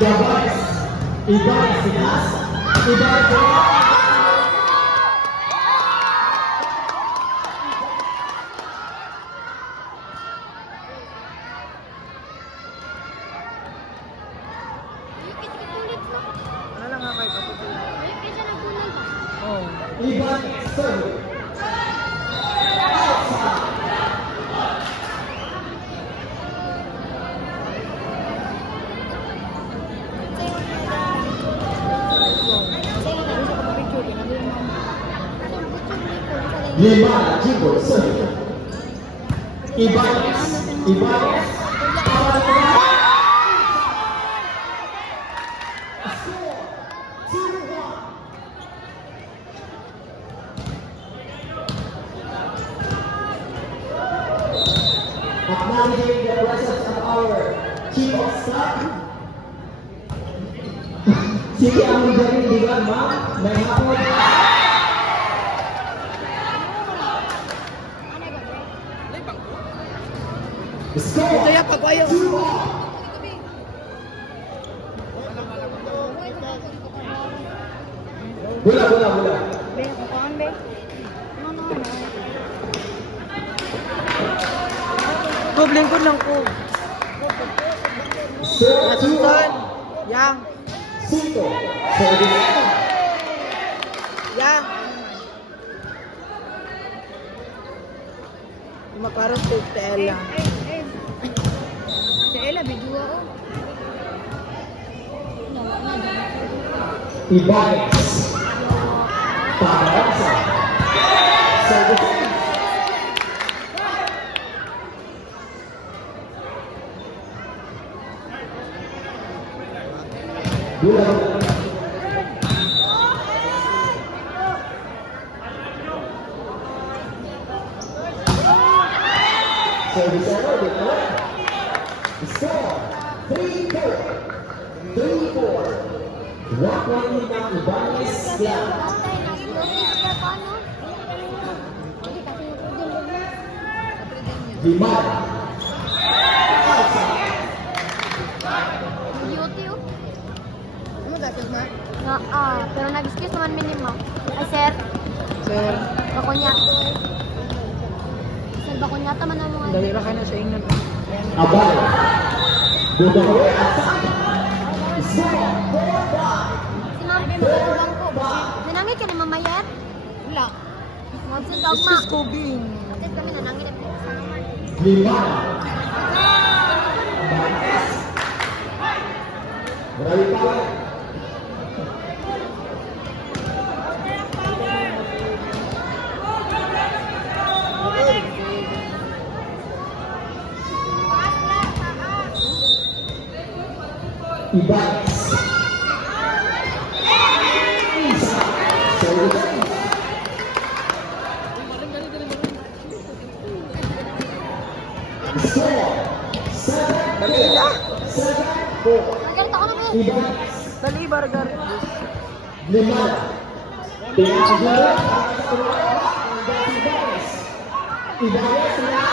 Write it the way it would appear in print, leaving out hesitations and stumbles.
Gabas. Ibanez Pinas. Ibanez. Ano lang nga kayo patutuloy? Oh. Ibanez serve. Limana Jimbo serve. Ibanez. Ibanez. Acknowledging the presence of our chief of staff. Sige, ang galing, di ba, ma'am? May hapon. Score! Kaya pa ba yun? Bola. Be, kapan be? No. Goblin ko lang ko. Nasutan. Yang. Sito. Service. Yang. Makaroon sa Ella. Si Ella, bidua ko. Ibanez. Paganza. Service. Bola. Service error, score 3-4. 3-4. 1 point lead ng Ibanez Club. Limana. Ano dapat na? Pero nag-excuse naman minimum. Ay, sir. Sir. Bakunya. Sir, bakunya taman na mga. Dali ra kayo na sa ingnan. Abay. Budawe attack. Score 4-5. Sinabi mo lang ko. Nanangit ka ni mamayet? Wala. Magsin ka This is Kobe. Atis kami nanangit. Limana. Ibanez. Marami pa. Ibanez. Isa. Service. Score 7-4. Magalit ako na mo. Ibanez. Dali, Bargar. Limana. Pinagagawin para sa tuwa ng Ibanez. Ibanez na